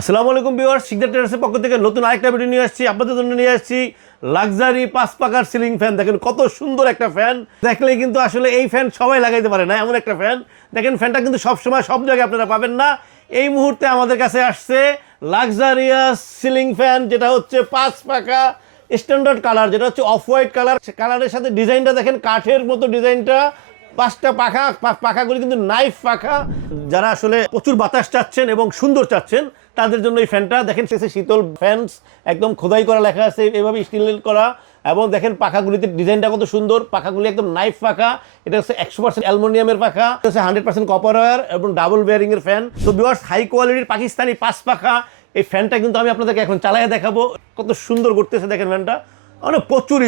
আসসালামু আলাইকুম ভিউয়ার্স, শিকদার টেরাসের পক্ষ থেকে নতুন আরেকটা ভিডিও নিয়ে আসছি। আপনাদের জন্য নিয়ে আসছি লাক্সারি 5 পাকার সিলিং ফ্যান। দেখেন কত সুন্দর একটা ফ্যান, দেখলেই কিন্তু আসলে এই ফ্যান সবাই লাগাইতে পারে না, এমন একটা ফ্যান। দেখেন ফ্যানটা কিন্তু সবসময় সব জায়গায় আপনারা পাবেন না। এই মুহূর্তে আমাদের কাছে আসছে লাক্সারিয়াস সিলিং ফ্যান, যেটা হচ্ছে 5 পাকা স্ট্যান্ডার্ড কালার, যেটা হচ্ছে অফ হোয়াইট কালার। কালারের সাথে ডিজাইনটা দেখেন কাঠের মতো ডিজাইনটা, 5টা পাখা, পাখাগুলি কিন্তু নাইফ পাখা। যারা আসলে প্রচুর বাতাস চাচ্ছেন এবং সুন্দর চাচ্ছেন তাদের জন্য এই ফ্যানটা। দেখেন শেষে শীতল ফ্যানস একদম খোদাই করা লেখা আছে, এভাবে স্টিল করা। এবং দেখেন পাখাগুলিতে ডিজাইনটা কত সুন্দর, পাখাগুলি একদম নাইফ পাখা। এটা হচ্ছে 100% অ্যালুমিনিয়ামের পাখা, এটা হচ্ছে 100% কপার ওয়্যার এবং ডাবল বেয়ারিং এর ফ্যান। তো ভিউয়ার্স, হাই কোয়ালিটির পাকিস্তানি 5 পাখা এই ফ্যানটা কিন্তু আমি আপনাদেরকে এখন চালাইয়া দেখাবো। কত সুন্দর করতেছে দেখেন ফ্যানটা, মানে প্রচুর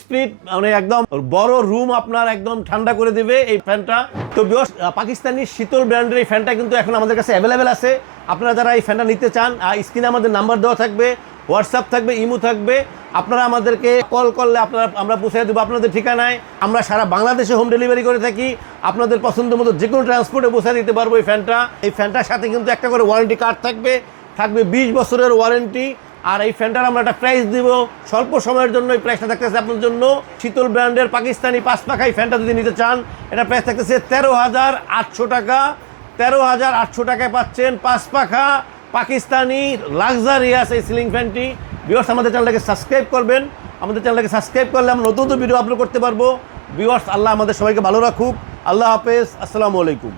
স্পিড, মানে একদম বড় রুম আপনার একদম ঠান্ডা করে দেবে এই ফ্যানটা। তো ভিউয়ার্স, পাকিস্তানি শীতল ব্র্যান্ডের এই ফ্যানটা কিন্তু এখন আমাদের কাছে অ্যাভেলেবেল আছে। আপনারা যারা এই ফ্যানটা নিতে চান, স্ক্রিনে আমাদের নাম্বার দেওয়া থাকবে, হোয়াটসঅ্যাপ থাকবে, ইমো থাকবে। আপনারা আমাদেরকে কল করলে আমরা পৌঁছে দেবো আপনাদের ঠিকানায়। আমরা সারা বাংলাদেশে হোম ডেলিভারি করে থাকি। আপনাদের পছন্দ মতো যে কোনো ট্রান্সপোর্টে পৌঁছে দিতে পারবো এই ফ্যানটা। এই ফ্যানটার সাথে কিন্তু একটা করে ওয়ারেন্টি কার্ড থাকবে 20 বছরের ওয়ারেন্টি। আর এই ফ্যানটার আমরা একটা প্রাইস দিব স্বল্প সময়ের জন্য। এই প্রাইসটা থাকতেছে আপনার জন্য শীতল ব্র্যান্ডের পাকিস্তানি 5 পাখা এই ফ্যানটা যদি নিতে চান, এটা প্রাইস থাকতেছে 13,800 টাকা। 13,800 টাকায় পাচ্ছেন 5 পাখা পাকিস্তানি লাক্সারিয়াস এই সিলিং ফ্যানটি। ভিউয়ার্স, আমাদের চ্যানেলটাকে সাবস্ক্রাইব করবেন। আমাদের চ্যানেলটাকে সাবস্ক্রাইব করলে আমরা নতুন ভিডিও আপলোড করতে পারবো। ভিউয়ার্স, আল্লাহ আমাদের সবাইকে ভালো রাখুক। আল্লাহ হাফেজ, আসসালামু আলাইকুম।